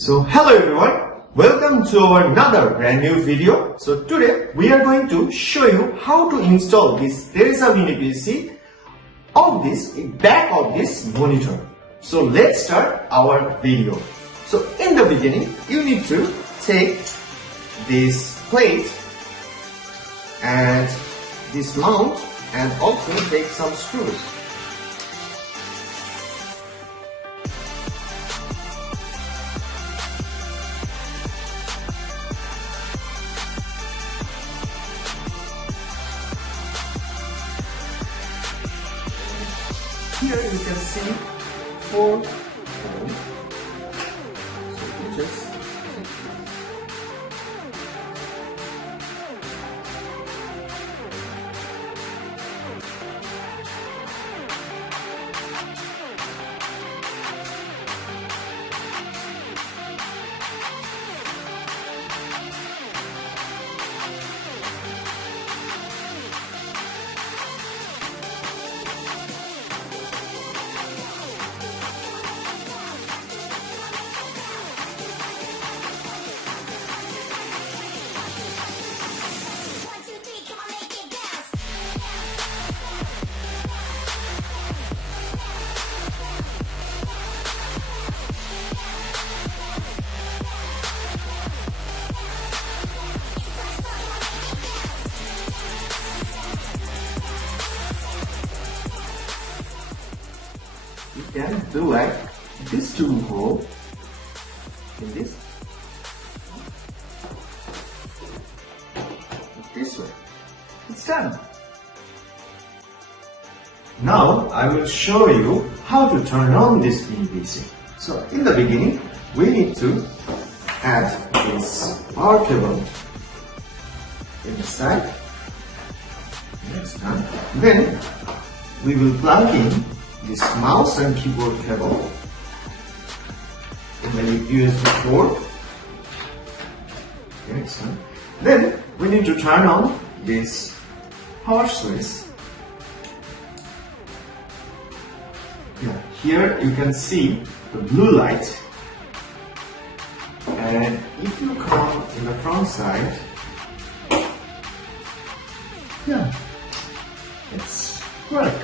So hello everyone, welcome to our another brand new video. So today we are going to show you how to install this TERRYZA Mini PC of this back of this monitor. So let's start our video. So in the beginning you need to take this plate and this mount and also take some screws. Here you can see 4 holes. So you just you can do like this 2 hole in this way. It's done. Now I will show you how to turn on this mini PC. So in the beginning we need to add this power cable in the side. That's done. Then we will plug in this mouse and keyboard cable in the USB port. Okay, so then we need to turn on this power switch. Yeah, here you can see the blue light, and if you come in the front side, yeah, it's work.